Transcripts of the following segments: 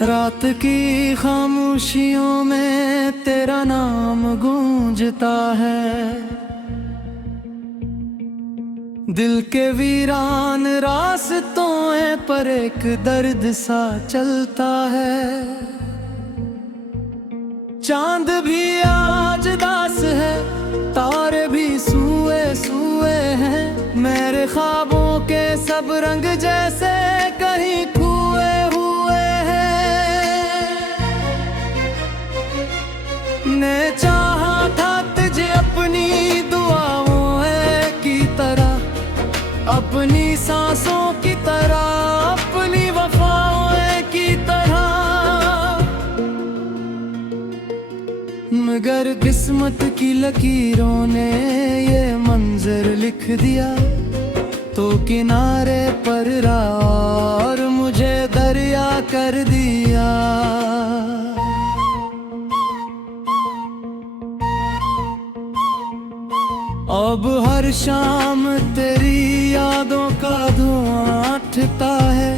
रात की खामोशियों में तेरा नाम गूंजता है। दिल के वीरान रास्तों पर एक दर्द सा चलता है। चांद भी आज दास है, तारे भी सूए सूए हैं। मेरे ख्वाबों के सब रंग जैसे कहीं खोए हुए हैं। ने चाहा था तुझे अपनी दुआओं की तरह, अपनी सांसों की तरह, अपनी वफाओं की तरह। मगर किस्मत की लकीरों ने ये मंजर लिख दिया, तो किनारे पर रहा और मुझे दरिया कर दिया। अब हर शाम तेरी यादों का धुआं उठता है।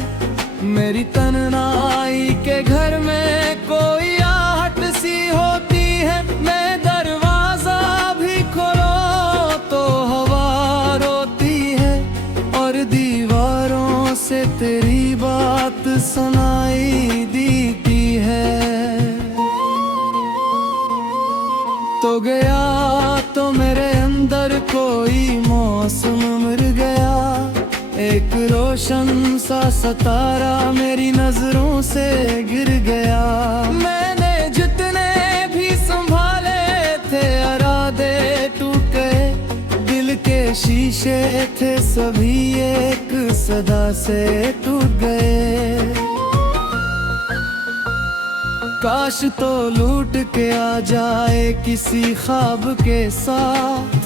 मेरी तन्हाई के घर में कोई आहट सी होती है। मैं दरवाजा भी खोलो तो हवा रोती है, और दीवारों से तेरी बात सुनाई देती है। तो गया तो मेरे अंदर कोई मौसम मर गया। एक रोशन सा सितारा मेरी नजरों से गिर गया। मैंने जितने भी संभाले थे इरादे टूट गए। दिल के शीशे थे सभी एक सदा से टूट गए। काश तो लूट के आ जाए किसी ख्वाब के साथ।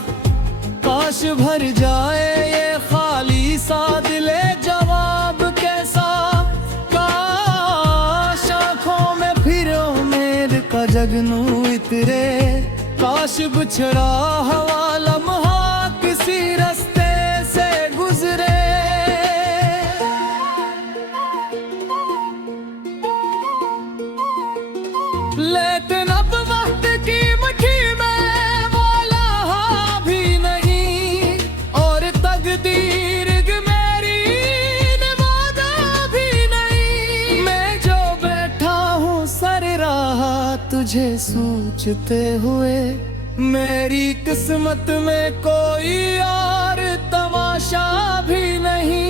काश भर जाए ये खाली सा दिले जवाब के साथ। काश आँखों में फिर उम्मीद का जगनू इतरे। काश बिछड़ा हवा लम्हा किसी रास्ते से गुजरे। लेकिन अब वक्त की मुट्ठी में वो लम्हा भी नहीं, और तकदीर मेरी ने वादा भी नहीं। मैं जो बैठा हूँ सर राह तुझे सोचते हुए, मेरी किस्मत में कोई और तमाशा भी नहीं।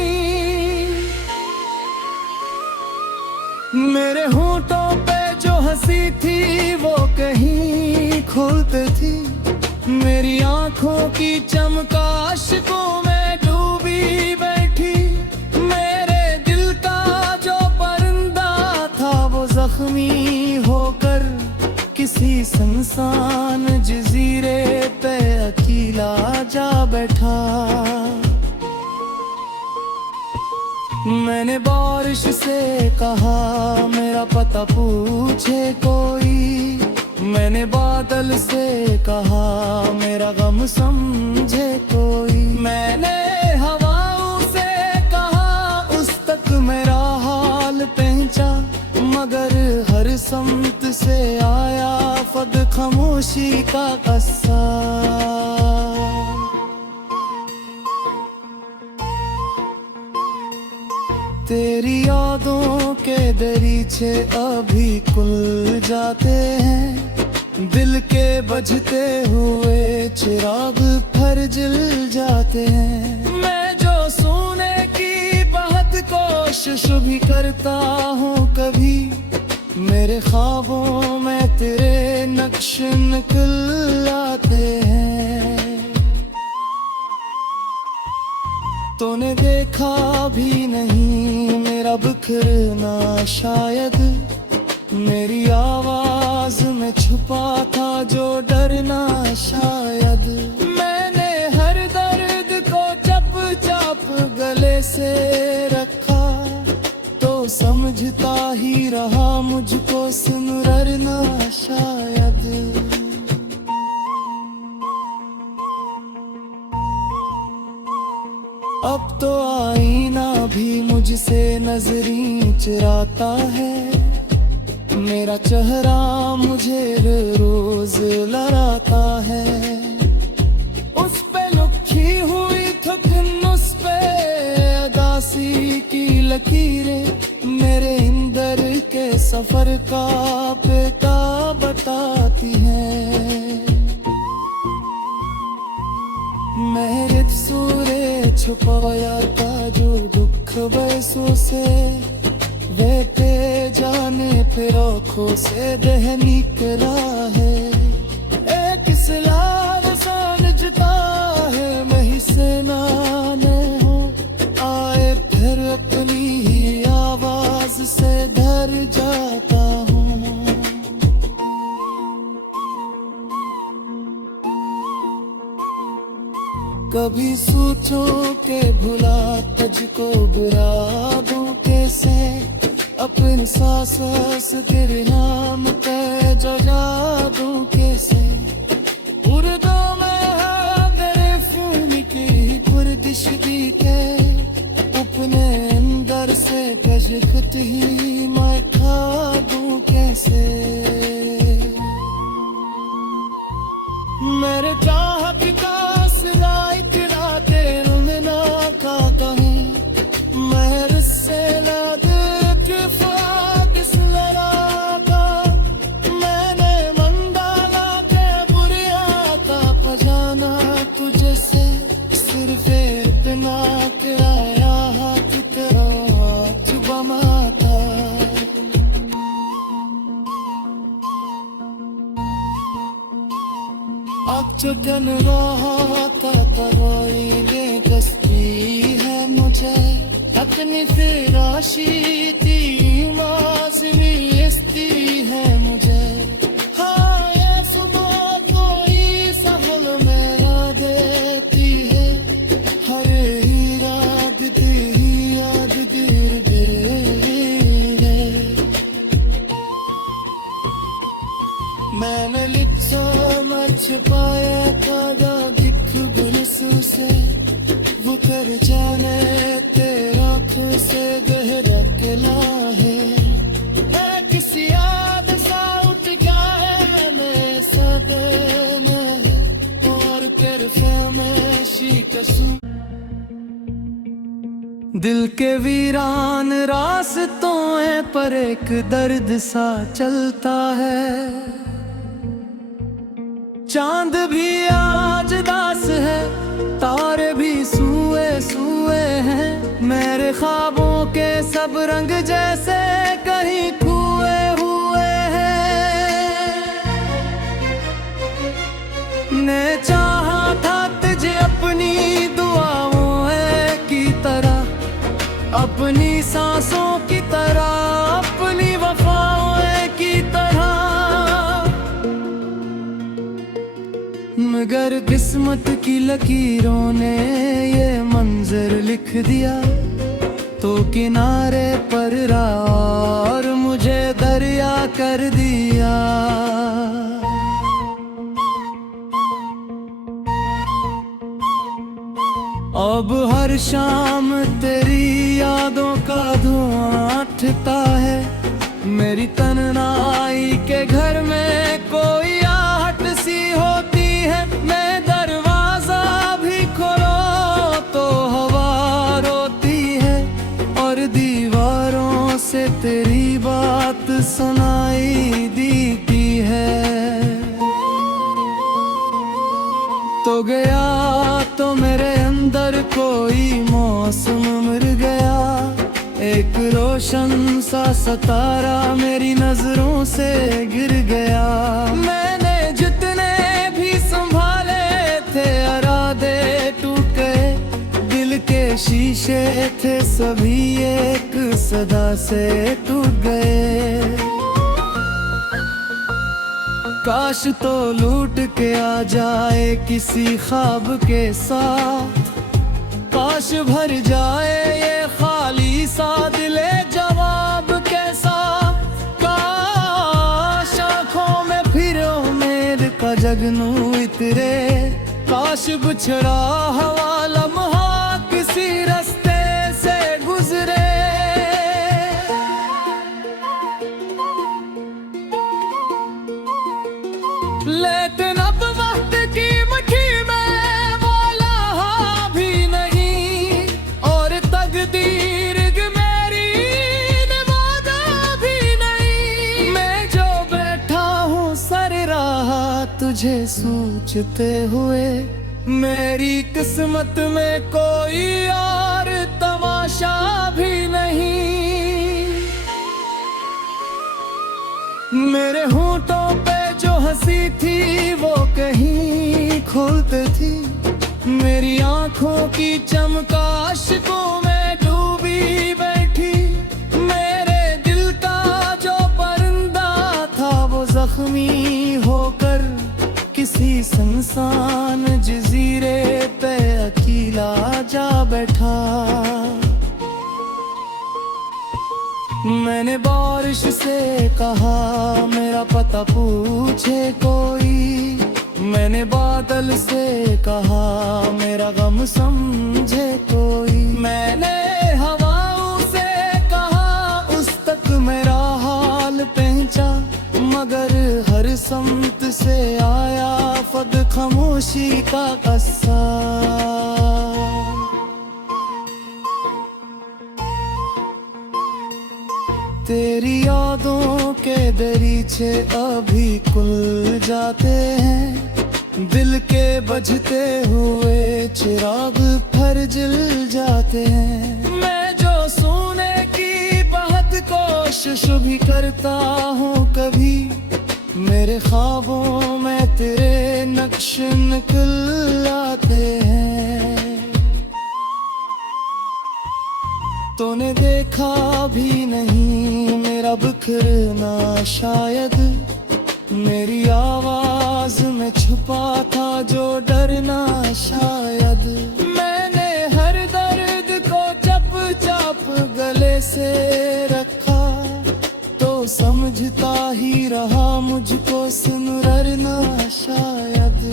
मेरे होंठों पे जो हंसी थी वो कहीं खोलते थी। मेरी आंखों की चमक आशिकों में डूबी बैठी। मेरे दिल का जो परिंदा था वो जख्मी होकर किसी सुनसान जजीरे पे अकेला जा बैठा। मैंने बारिश से कहा मेरा पता पूछे कोई। मैंने बादल से कहा मेरा गम समझे कोई। मैंने हवाओं से कहा उस तक मेरा हाल पहुंचा। मगर हर समत से आया फद खामोशी का कस्सा। तेरी यादों के दरीचे अभी खुल जाते हैं। दिल के बजते हुए चिराग फिर जल जाते हैं। मैं जो सोने की बहुत कोशिश भी करता हूँ कभी, मेरे ख्वाबों में तेरे नक्श निकल आते हैं। तूने देखा भी नहीं मेरा बिखरना शायद। मेरी आवाज में छुपा था जो डरना शायद। मैंने हर दर्द को चप चप गले से रखा, तो समझता ही रहा मुझको सुनरना शायद। अब तो आईना भी मुझसे नजरें चुराता है। मेरा चेहरा मुझे रोज लड़ाता है। उस पे लुकी हुई थकन, उस पे उदासी की लकीरें मेरे अंदर के सफर का पता बताती हैं। मेरे सूरे छुपाया था जो दुख बरसों से, बहते जाने फिर आँखों से बह निकला है। एक सिलार समझता है मैं ही सेना में हूँ, आए फिर अपनी ही आवाज से डर जाता हूँ। कभी सोचो के भुला तुझको बुरा दूं कैसे, अपने सांस तेरे नाम पे जगा दूं कैसे। उर्दू में है मेरे खून की कुर्दिश भी के, अपने अंदर से गजखत ही मैं खा दूं कैसे। मेरे चाहत का सिला इतना तेरे में ना का कहूँ, मेरे से लाद के फाद इस लड़ा का। मैंने मन डाला के बुरिया का पजाना तुझे से, सिर्फ इतना तेरा हाथ तेरा चुबा माता। अक्चुटन रहा था तवाइले दस्ती है मुझे, अपनी फिराशी थी माजली इस्ती है मुझे। हाँ ये सुबह कोई सहल मेरा देती है, हर ही रात तेरी याद देर देर। मैंने लिखा मच पाया कागा दिख बुलस से, वो कर जाने तेरे आँखों से गहरा किला है। किसी याद सा उठ गया है मैं सदन, और तेरे फहमाशी कसू। दिल के वीरान रास्तों पर एक दर्द सा चलता है। चांद भी आज दास है, तारे भी सुए सुए हैं। मेरे ख्वाबों के सब रंग जैसे कहीं खोए हुए हैं। ने चाहा था तुझे अपनी दुआओं की तरह, अपनी सांसों की तरह, अपनी वफाओं की तरह। मगर किस्मत की लकीरों ने ये मंजर लिख दिया, तो किनारे पर रहा और मुझे दरिया कर दिया। अब हर शाम तेरी यादों का धुआं उठता है। मेरी तन्हाई के घर में कोई आहट सी होती है। मैं दरवाजा भी खोलो तो हवा रोती है, और दीवारों से तेरी बात सुनाई देती है। तो गया तो मेरे अंदर कोई मौसम मर गया, एक रोशन सा सितारा मेरी नजरों से गिर गया। मैंने जितने भी संभाले थे इरादे टूट गए, दिल के शीशे थे सभी एक सदा से टूट गए। काश तो लूट के आ जाए किसी ख्वाब के साथ, काश भर जाए ये खाली सा दिले जवाब कैसा। काश आँखों में फिर उम्मीद का जगनू इतरे, काश बिछड़ा हवा लम्हा किसी रास्ते से गुजरे। मुझे सोचते हुए। मेरी किस्मत में कोई और तमाशा भी नहीं। मेरे होंठों पे जो हंसी थी वो कहीं खुलती थी। मेरी आंखों की चमक आशिकों में डूबी बैठी। मेरे दिल का जो परिंदा था वो जख्मी होकर किसी सुनसान जजीरे पे अकेला जा बैठा। मैंने बारिश से कहा मेरा पता पूछे कोई। मैंने बादल से कहा मेरा गम समझे कोई। मैंने हवाओं से कहा उस तक मेरा हाल पहुंचा। मगर हर समत से आया फद खामोशी का कस्सा। तेरी यादों के दरीचे अभी खुल जाते हैं। दिल के बजते हुए चिराग फिर जल जाते हैं। मैं जो सोने की बहुत कोशिश भी करता हूँ कभी। मेरे ख्वाबों में तेरे नक्श निकल आते हैं। तूने देखा भी नहीं मेरा बिखरना शायद। मेरी आवाज में छुपा था जो डरना शायद। मैंने हर दर्द को चप चाप गले से रखा तो समझता ही रहा मुझको सुनरना शायद।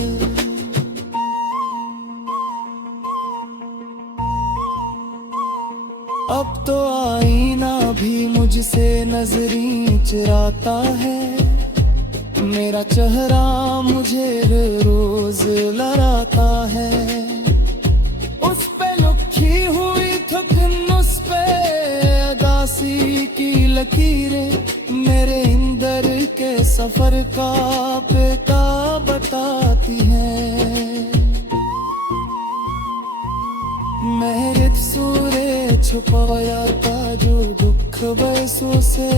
अब तो आईना भी मुझसे नजरें चुराता है। मेरा चेहरा मुझे रोज लड़ाता है। उस पे लुकी हुई थुकन उस पे अदासी की लकीरें मेरे अंदर के सफर का पता बताती हैं। मेरे सूरे छुपाया था जो दुख बरसों से।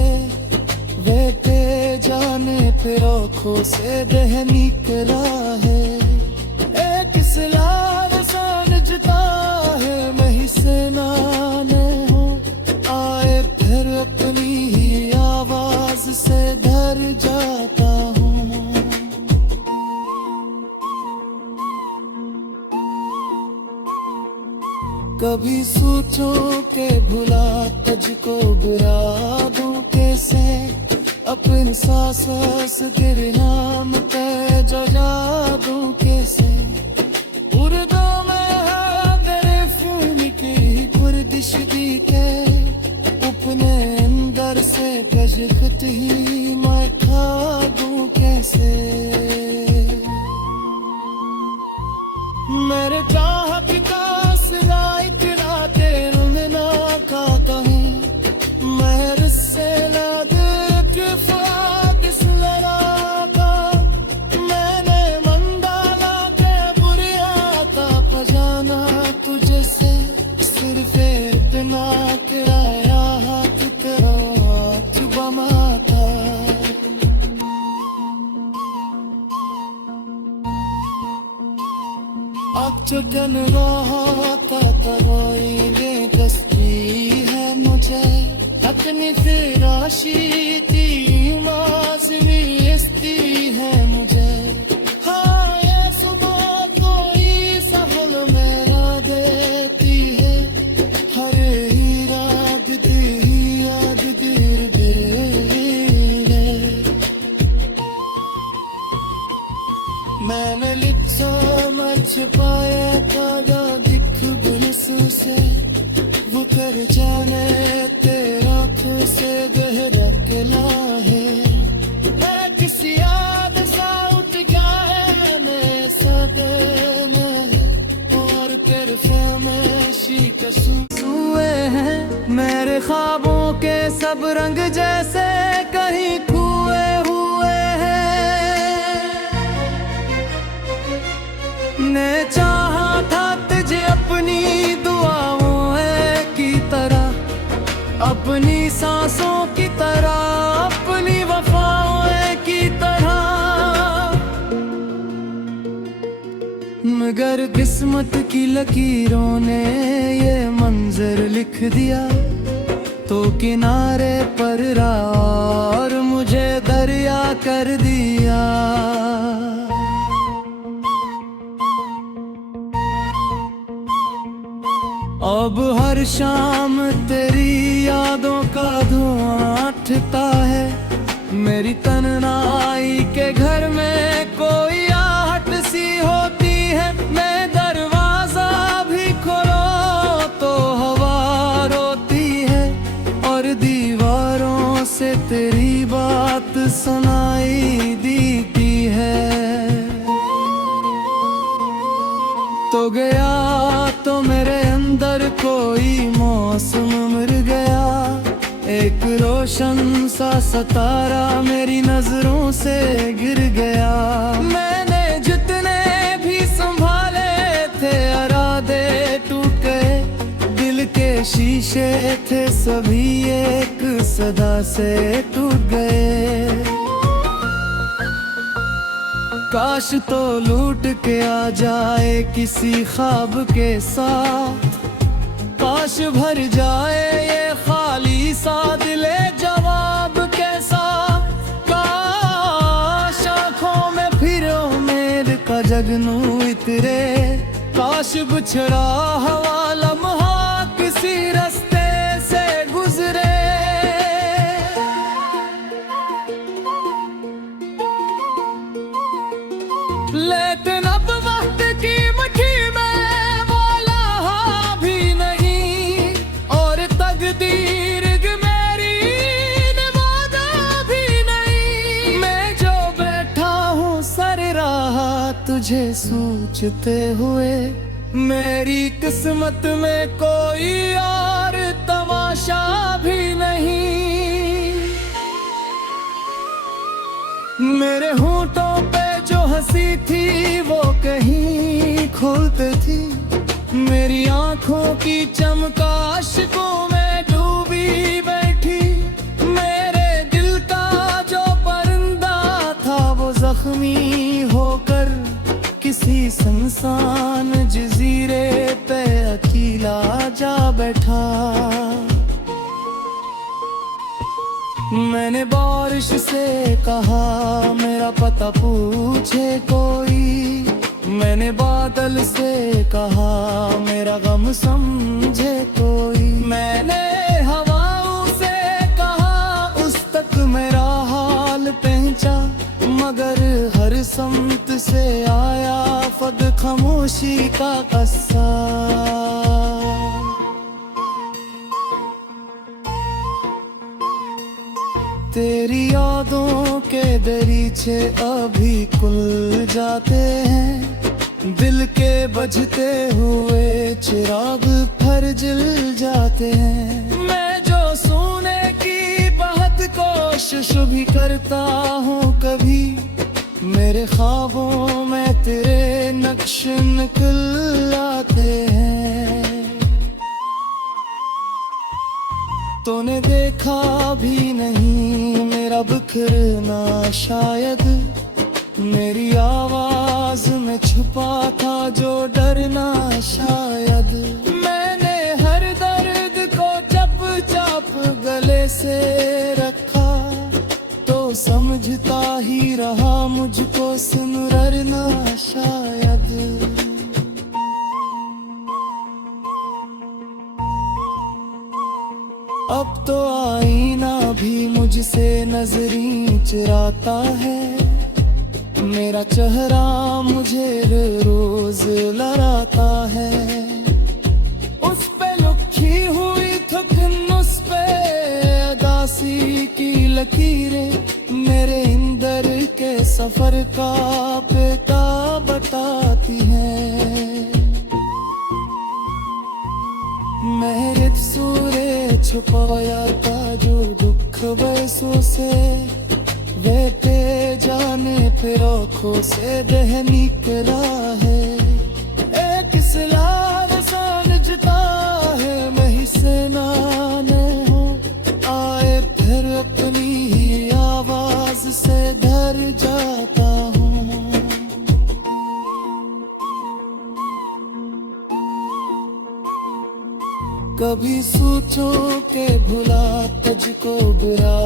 बेटे जाने फिर आँखों से दह निकला है। एक सिलार समझता है मैं ही से नाने हूँ। आए फिर अपनी ही आवाज से डर जाता हूँ। कभी सोचो के भुला तुझको बुरा दूं कैसे। अपने सांस तेरे नाम पे जला दूं कैसे। उर्दू में है मेरे खून की कुर्दिश भी के। अपने अंदर से गजखत ही मैं खा दूं कैसे। मेरे चाहत का सिलाई तेरा तेरू में ना का कहूँ। मैं से लाद के फाद लड़ा का। मैंने मंडाला के बुरिया का पजाना तुझे से। सिर्फ इतना तेरा हाथ तेरा चुबा माता। अक्चन रहा था तवाई बेकस्ती है मुझे। अपनी फिराशी थी माजनी इस्ती है मुझे। हाँ ये सुबह कोई सहल मेरा देती है। हर ही राग दी याद दिर दिर। मैंने लिखा मच पाया ताजा दिख बुलस से। वो कर जाने तेरा आँखों से गहरा किला है। मैं किसी याद सा उठ गया है मैं सदमे। और तेरे फरमाइशी हुए हैं मेरे ख्वाबों के सब रंग जैसे कहीं खोए हुए हैं। मैंने चाहा था तुझे अपनी दुआओं की तरह, अपनी सांसों की तरह, अपनी वफाओं की तरह। मगर किस्मत की लकीरों ने ये मंजर लिख दिया, तो किनारे पर रहा और मुझे दरिया कर दिया। अब हर शाम तेरी यादों का धुआं उठता है, मेरी तन्हाई के घर में कोई आहट सी होती है। मैं दरवाजा भी खोलो तो हवा रोती है, और दीवारों से तेरी बात सुनाई देती है। तो गया तो मेरे अंदर कोई मौसम मर गया, एक रोशन सा सितारा मेरी नजरों से गिर गया। मैंने जितने भी संभाले थे इरादे टूट गए, दिल के शीशे थे सभी एक सदा से टूट गए। काश तो लूट के आ जाए किसी ख्वाब के साथ, काश भर जाए ये खाली सा दिले जवाब के साथ। काश आँखों में फिर उम्मीद का जगनू इतरे, काश बिछड़ा हवा लम्हा किसी रास्ते से गुजरे। लेकिन अब वक्त की मुट्ठी में वो लम्हा भी नहीं, और तकदीर मेरी ने वादा भी नहीं। मैं जो बैठा हूँ सर रहा तुझे सोचते हुए, मेरी किस्मत में कोई और तमाशा भी नहीं। मेरे होंठों पे जो हंसी थी वो कहीं खोलते थी, मेरी आंखों की चमक आशिकों में डूबी बैठी। मेरे दिल का जो परिंदा था वो जख्मी होकर किसी सुनसान जजीरे पे अकेला जा बैठा। मैंने बारिश से कहा मेरा पता पूछे कोई, मैंने बादल से कहा मेरा गम समझे कोई। मैंने हवाओं से कहा उस तक मेरा हाल पहुंचा, मगर हर समत से आया फद खामोशी का कस्सा। तेरी यादों के दरीचे अभी खुल जाते हैं, दिल के बजते हुए चिराग फिर जल जाते हैं। मैं जो सोने की बहुत कोशिश भी करता हूँ कभी, मेरे ख्वाबों में तेरे नक्श निकल आते हैं। तूने देखा भी नहीं मेरा बिखरना शायद, मेरी आवाज में छुपा था जो डरना शायद। मैंने हर दर्द को चप चप गले से रखा, तो समझता ही रहा मुझको सुनरना शायद। अब तो आईना भी मुझसे नजरी चुराता है, मेरा चेहरा मुझे रोज लड़ाता है। उस पे लुकी हुई थुकन, उस पे अदासी की लकीरें मेरे अंदर के सफर का पता बताती हैं। मेरे सूरे छुपाया था जो दुख बरसों से, बेटे जाने फिर आँखों से दह निकला है। फैसला समझता है मैं ही सेना न हूँ, आए फिर अपनी ही आवाज से डर जाता हूँ। कभी सोचो के भुला तुझको बुरा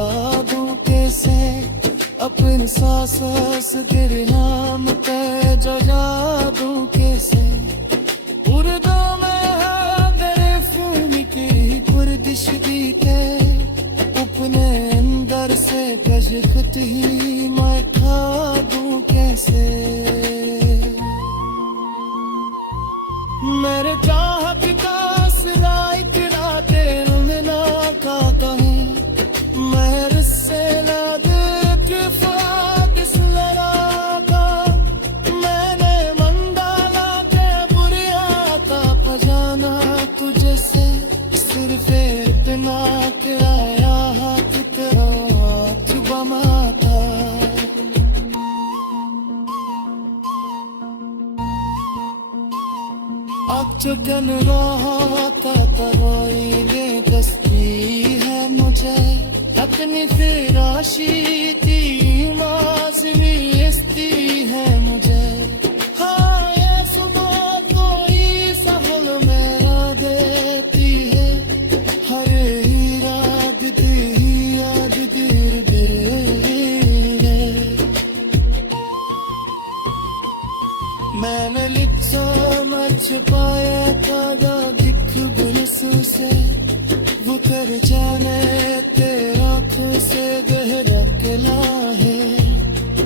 दूं कैसे, अपने सांस तेरे नाम पे जगा दूं कैसे। उर्दू में है मेरे खून की कुर्दिश दी के, अपने अंदर से गजखत ही मैं खा दूं कैसे। मेरे चाहत का सिराई तेरा तेरे में ना का कहीं, मैं से लाद के फादिस लड़ागा। मैंने मंडाला के बुरिया का पजाना तुझे से, सिर्फ इतना तेरा हाथ तेरा हाथ बमाता। चकन रहा था तवाई बेबसी है मुझे, अपनी फिराशी थी माजलिस्ती है मुझे। हाँ ये सुबह कोई सहल मेरा देती है, हर ही रात तेरी याद दिल दे। मैंने लिखा मैं छुपाया कागा दिख बुलस से, वो कर जाने तेरे आँखों से गहरा किला है।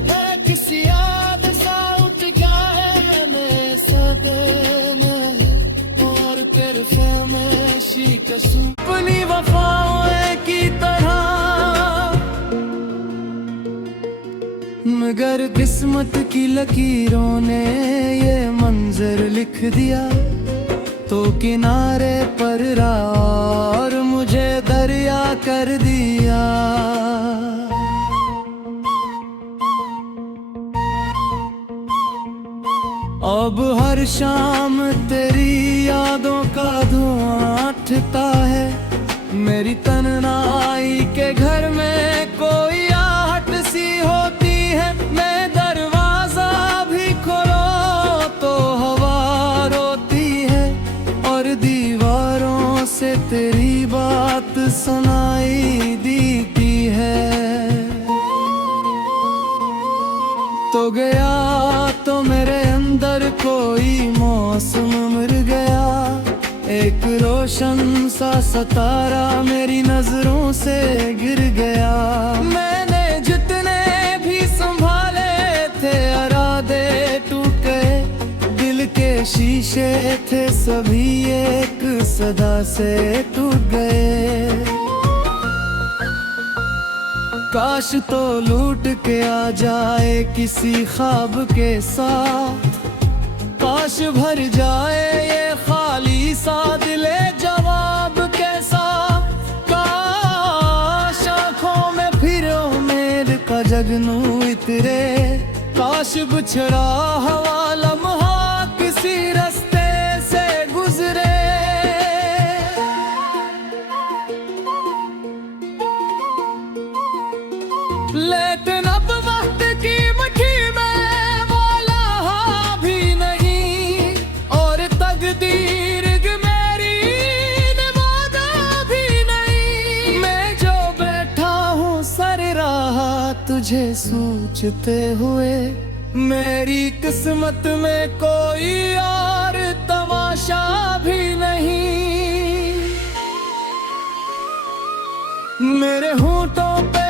मैं किसी याद सा उठ गया है मैं सदन है, और तेरे फहमाइशी कसम अपनी वफाओं की तरह। मगर किस्मत की लकीरों ने ये मंजर लिख दिया, तो किनारे पर रहा और मुझे दरिया कर दिया। अब हर शाम तेरी यादों का धुआं उठता है, मेरी तन्हाई के घर में कोई आहट सी होती है। मैं दरवाजा भी खोलो तो हवा रोती है, और दीवारों से तेरी बात सुनाई देती है। तो गया तो मेरे अंदर कोई मौसम मर गया, एक रोशन सा सितारा मेरी नजरों से गिर गया। मैंने जितने भी संभाले थे इरादे टूट गए, दिल के शीशे थे सभी एक सदा से टूट गए। काश तो लूट के आ जाए किसी ख्वाब के साथ, काश भर जाए ये खाली सा दिले जवाब कैसा। काश आँखों में फिर उम्मीद का जगनू इतरे, काश बिछड़ा हवा लम्हा किसी रास्ते से गुजरे। लेकिन अब वक्त की मुट्ठी में वाला भी नहीं, और तकदीर मेरी ने वादा भी नहीं। मैं जो बैठा हूँ सर राह तुझे सोचते हुए, मेरी किस्मत में कोई और तमाशा भी नहीं। मेरे होंठों पे